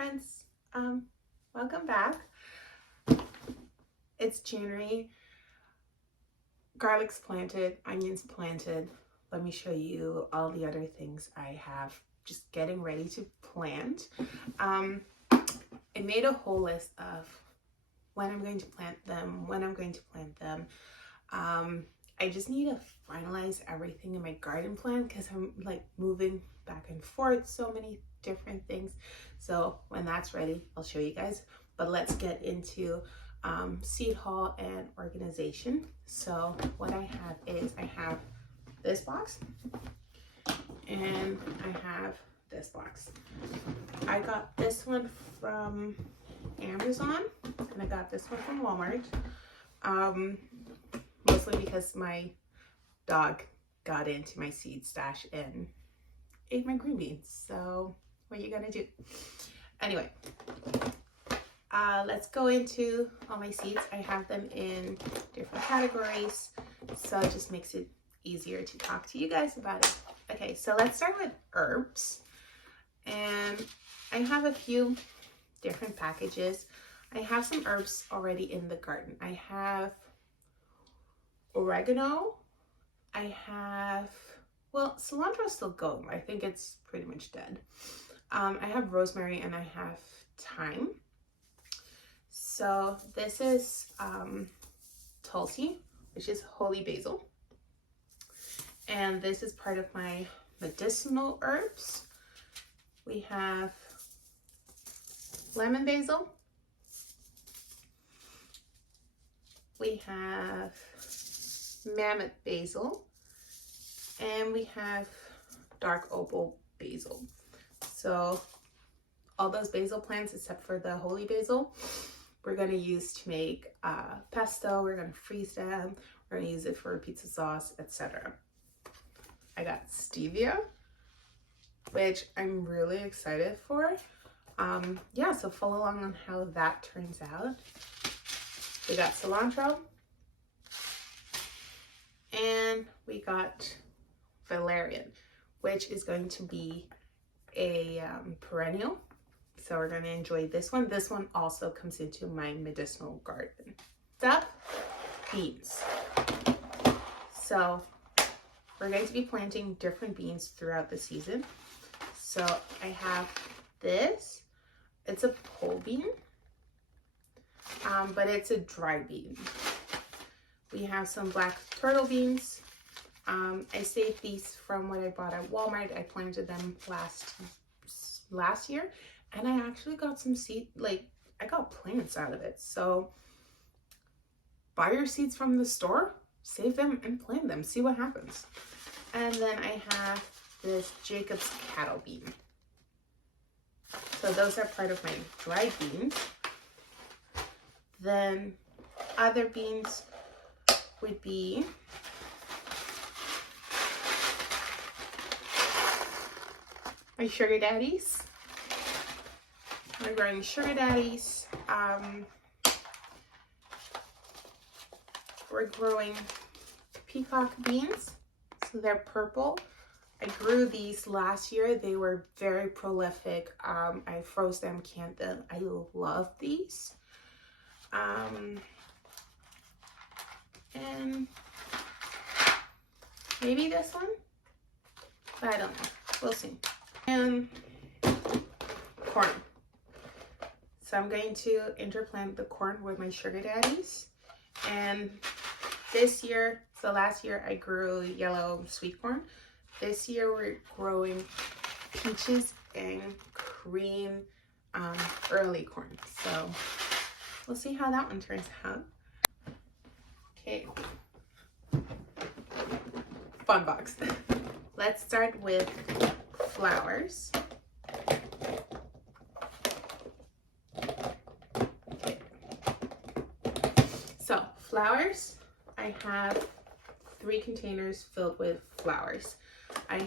friends, welcome back. It's January. Garlic's planted, onions planted. Let me show you all the other things I have just getting ready to plant. I made a whole list of when I'm going to plant them, I just need to finalize everything in my garden plan because I'm like moving back and forth, so many different things. So when that's ready, I'll show you guys. But let's get into seed haul and organization. So what I have is I have this box and I have this box. I got this one from Amazon and I got this one from Walmart. Mostly because my dog got into my seed stash and ate my green beans. So what are you gonna do? Anyway, let's go into all my seeds. I have them in different categories, so it just makes it easier to talk to you guys about it. Okay, so let's start with herbs. And I have a few different packages. I have some herbs already in the garden. I have oregano. I have, well, cilantro's still going. I think it's pretty much dead. I have rosemary and I have thyme. So this is tulsi, which is holy basil. And this is part of my medicinal herbs. We have lemon basil. We have mammoth basil, and we have dark opal basil. So all those basil plants except for the holy basil we're going to use to make pesto. We're going to freeze them, we're going to use it for pizza sauce, etc. I got stevia, which I'm really excited for. Yeah, so follow along on how that turns out. We got cilantro, and we got valerian, which is going to be a perennial. So we're going to enjoy this one. This one also comes into my medicinal garden. Next up, beans. So we're going to be planting different beans throughout the season. So I have this. It's a pole bean, but it's a dry bean. We have some black turtle beans. I saved these from what I bought at Walmart. I planted them last year, and I actually got some seed, like I got plants out of it. So buy your seeds from the store, save them and plant them, see what happens. And then I have this Jacob's cattle bean. So those are part of my dried beans. Then other beans would be my sugar daddies. I'm growing sugar daddies. We're growing peacock beans. So they're purple. I grew these last year. They were very prolific. I froze them, canned them. I love these. And maybe this one, but I don't know. We'll see. And corn. So I'm going to interplant the corn with my sugar daddies. And this year, so last year I grew yellow sweet corn. This year we're growing peaches and cream early corn. So we'll see how that one turns out. Okay. Fun box. Let's start with flowers. Okay. So flowers, I have 3 containers filled with flowers. I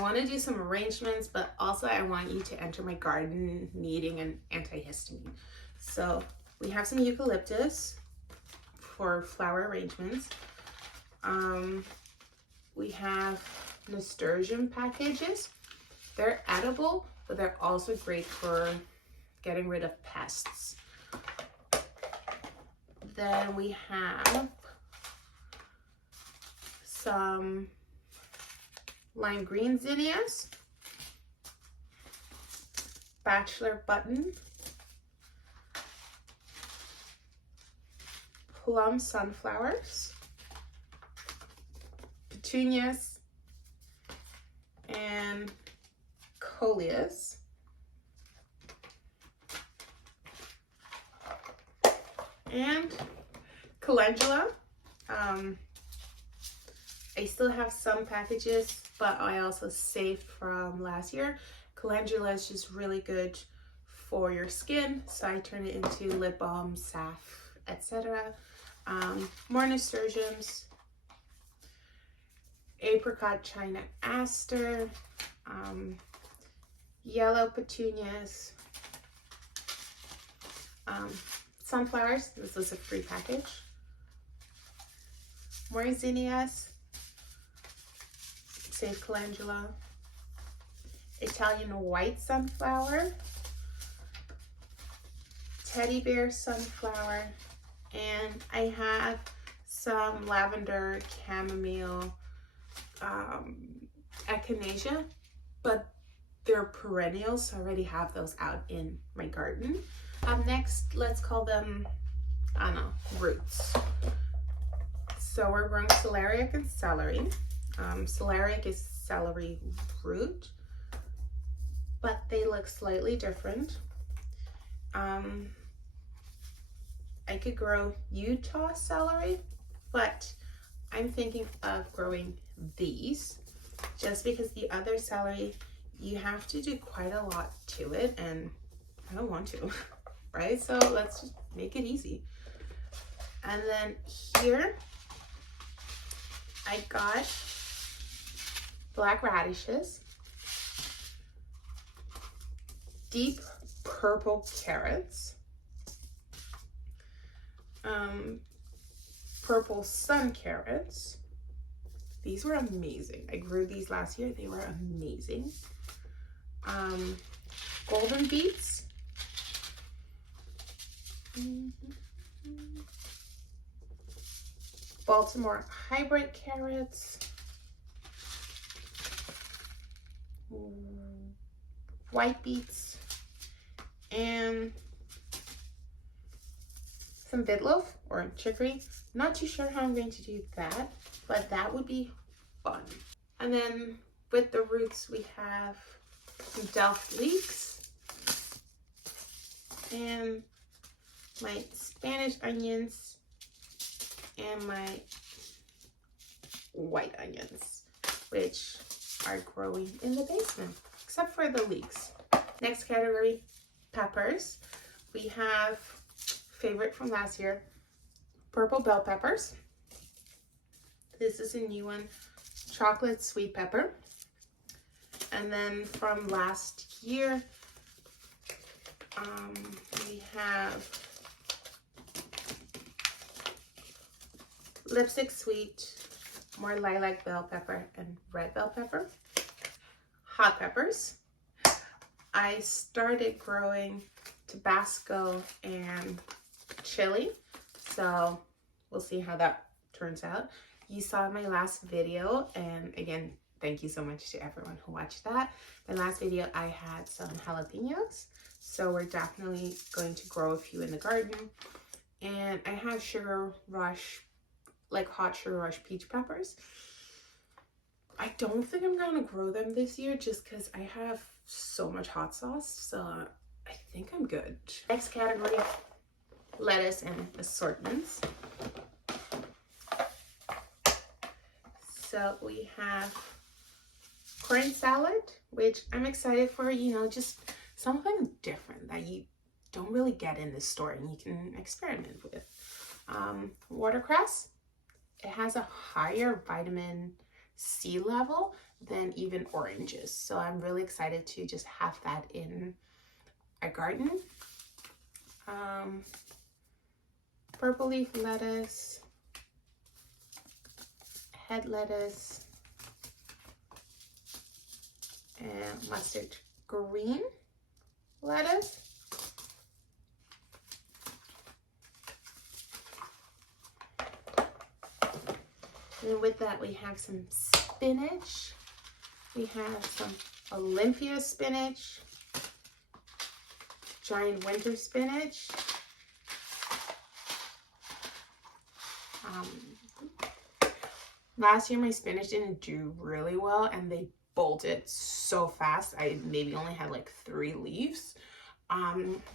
want to do some arrangements, but also I want you to enter my garden needing an antihistamine. So we have some eucalyptus for flower arrangements. We have nasturtium packages. They're edible, but they're also great for getting rid of pests. Then we have some lime green zinnias, bachelor button, plum sunflowers, petunias, and coleus. And calendula. I still have some packages, but I also saved from last year. Calendula is just really good for your skin, so I turn it into lip balm, salve, etc. More nasturtiums, apricot china aster, yellow petunias, sunflowers. This was a free package. More zinnias, save calendula, Italian white sunflower, teddy bear sunflower, and I have some lavender chamomile echinacea, but they're perennials, so I already have those out in my garden. Next, let's call them, I don't know, roots. So we're growing celeriac and celery. Celeriac is celery root, but they look slightly different. I could grow Utah celery, but I'm thinking of growing these just because the other celery, you have to do quite a lot to it, and I don't want to, right? So let's just make it easy. And then here, I got black radishes, deep purple carrots, purple sun carrots. These were amazing. I grew these last year. They were amazing. Golden beets. Baltimore hybrid carrots. White beets. And some bitloaf or chicory. Not too sure how I'm going to do that, but that would be fun. And then with the roots, we have some Delft leeks and my Spanish onions and my white onions, which are growing in the basement, except for the leeks. Next category, peppers. We have favorite from last year, purple bell peppers. This is a new one, chocolate sweet pepper. And then from last year, we have lipstick sweet, more lilac bell pepper, and red bell pepper. Hot peppers. I started growing Tabasco and chili, so we'll see how that turns out. You saw my last video, and again, thank you so much to everyone who watched that. My last video, I had some jalapenos, so we're definitely going to grow a few in the garden. And I have Sugar Rush, like hot Sugar Rush peach peppers. I don't think I'm gonna grow them this year just because I have so much hot sauce, so I think I'm good. Next category, lettuce and assortments. So we have corn salad, which I'm excited for, you know, just something different that you don't really get in the store and you can experiment with. Watercress, it has a higher vitamin C level than even oranges, so I'm really excited to just have that in our garden. Purple leaf lettuce, head lettuce, and mustard green lettuce. And with that, we have some spinach. We have some Olympia spinach, giant winter spinach, last year my spinach didn't do really well and they bolted so fast. I maybe only had like 3 leaves.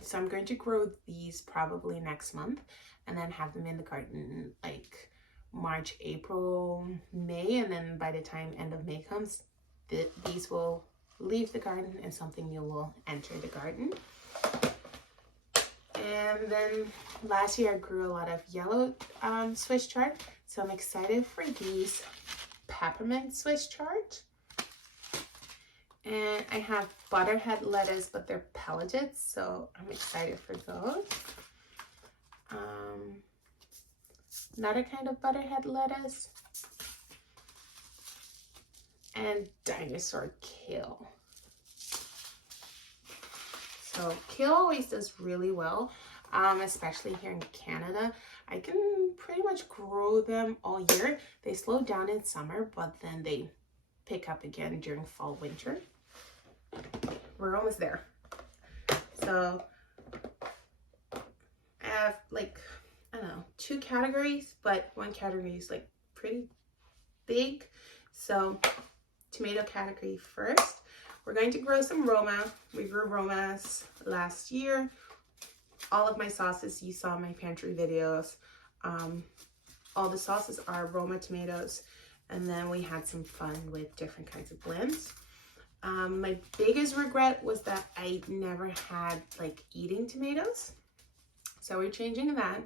So I'm going to grow these probably next month and then have them in the garden like March, April, May, and then by the time end of May comes, these will leave the garden and something new will enter the garden. And then last year I grew a lot of yellow Swiss chard, so I'm excited for these peppermint Swiss chard. And I have butterhead lettuce, but they're pelleted, so I'm excited for those. Another kind of butterhead lettuce. And dinosaur kale. So kale always does really well, especially here in Canada. I can pretty much grow them all year. They slow down in summer, but then they pick up again during fall, winter. We're almost there. So I have like, I don't know, 2 categories, but one category is like pretty big. So tomato category first. We're going to grow some Roma. We grew Romas last year. All of my sauces you saw in my pantry videos. All the sauces are Roma tomatoes. And then we had some fun with different kinds of blends. My biggest regret was that I never had like eating tomatoes. So we're changing that.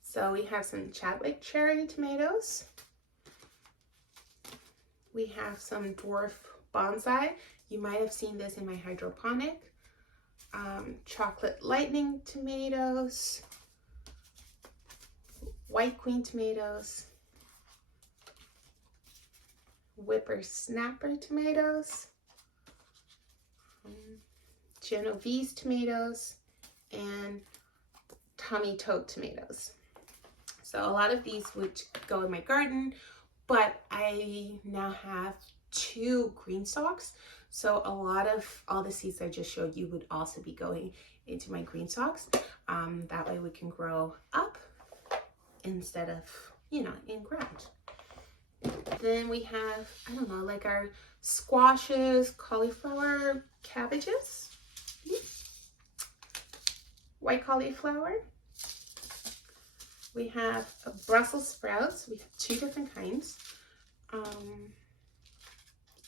So we have some Chadwick cherry tomatoes. We have some dwarf bonsai. You might have seen this in my hydroponic. Chocolate lightning tomatoes. White queen tomatoes. Whippersnapper tomatoes. Genovese tomatoes. And tummy toad tomatoes. So a lot of these would go in my garden, but I now have 2 green stalks. So a lot of all the seeds I just showed you would also be going into my green stalks. That way we can grow up instead of, you know, in ground. Then we have, I don't know, like our squashes, cauliflower, cabbages, white cauliflower. We have Brussels sprouts. We have 2 different kinds.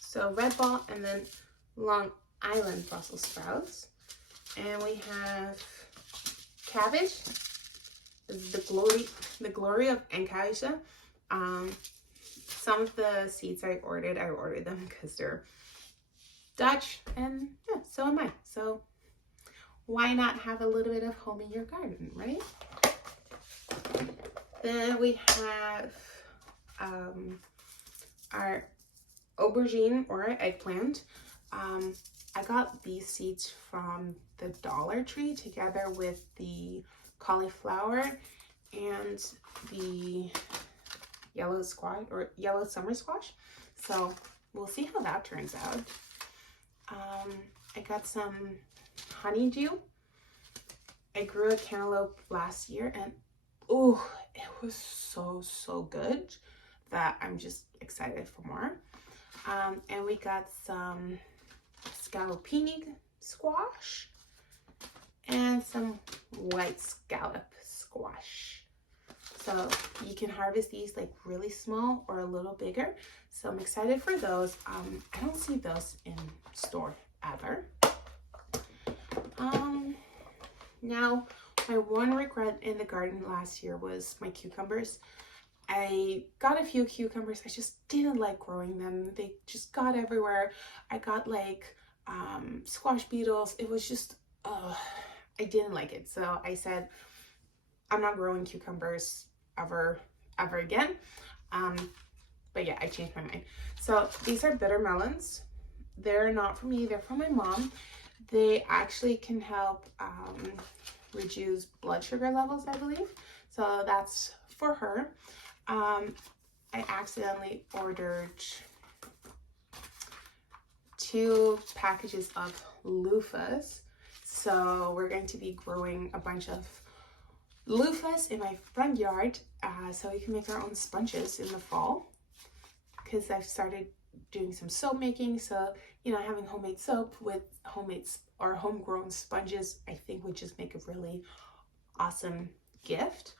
So red ball and then Long Island Brussels sprouts. And we have cabbage. This is the glory of Encausha. Some of the seeds I ordered them because they're Dutch, and yeah, so am I. So why not have a little bit of home in your garden, right? Then we have our aubergine or eggplant. I got these seeds from the Dollar Tree together with the cauliflower and the yellow squash or yellow summer squash. So we'll see how that turns out. I got some honeydew. I grew a cantaloupe last year and oh, it was so good that I'm just excited for more. And we got some scallopini squash and some white scallop squash. So you can harvest these like really small or a little bigger. So I'm excited for those. I don't see those in store ever. Now, my one regret in the garden last year was my cucumbers. I got a few cucumbers. I just didn't like growing them. They just got everywhere. I got like squash beetles. It was just, I didn't like it. So I said, I'm not growing cucumbers ever again. But yeah, I changed my mind. So these are bitter melons. they're not for me, they're for my mom. They actually can help reduce blood sugar levels, I believe. So that's for her. I accidentally ordered 2 packages of loofahs. So we're going to be growing a bunch of loofahs in my front yard so we can make our own sponges in the fall, because I've started doing some soap making. So, you know, having homemade soap with homemade or homegrown sponges, I think would just make a really awesome gift.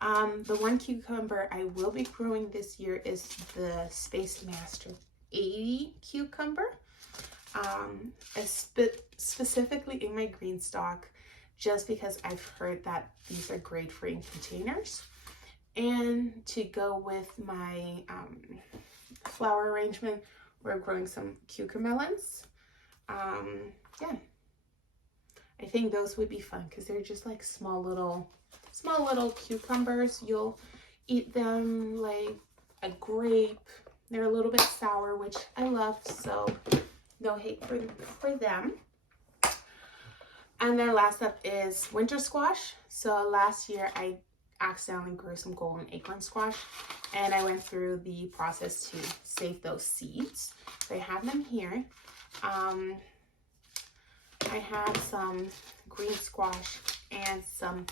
The one cucumber I will be growing this year is the Space Master 80 cucumber. Specifically in my green stock, just because I've heard that these are great for in containers. And to go with my flower arrangement, we're growing some cucamelons. Yeah, I think those would be fun because they're just like small little cucumbers. You'll eat them like a grape. They're a little bit sour, which I love, so no hate for them. And then last up is winter squash. So last year I accidentally grew some golden acorn squash, and I went through the process to save those seeds. So I have them here. I have some green squash and some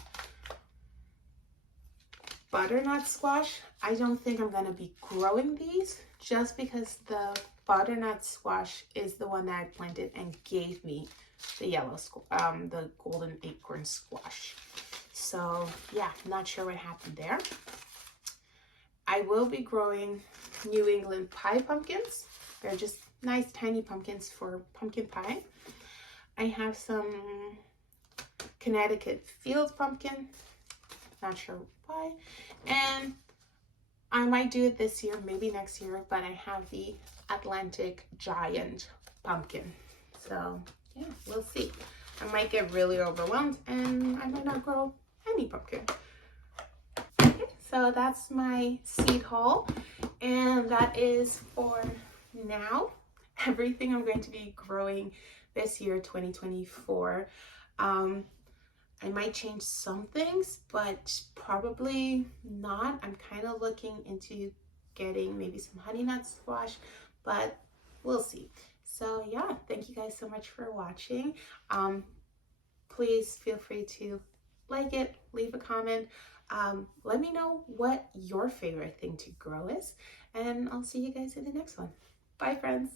butternut squash. I don't think I'm going to be growing these, just because the butternut squash is the one that I planted and gave me the the golden acorn squash. So yeah, not sure what happened there. I will be growing New England pie pumpkins. They're just nice tiny pumpkins for pumpkin pie. I have some Connecticut field pumpkin, not sure why, and I might do it this year, maybe next year, but I have the Atlantic giant pumpkin. So yeah, we'll see. I might get really overwhelmed and I might not grow any pumpkin. Okay, so that's my seed haul, and that is for now everything I'm going to be growing this year, 2024. I might change some things, but probably not. I'm kind of looking into getting maybe some honey nut squash, but we'll see. So yeah, thank you guys so much for watching. Please feel free to like it, leave a comment. Let me know what your favorite thing to grow is, and I'll see you guys in the next one. Bye, friends.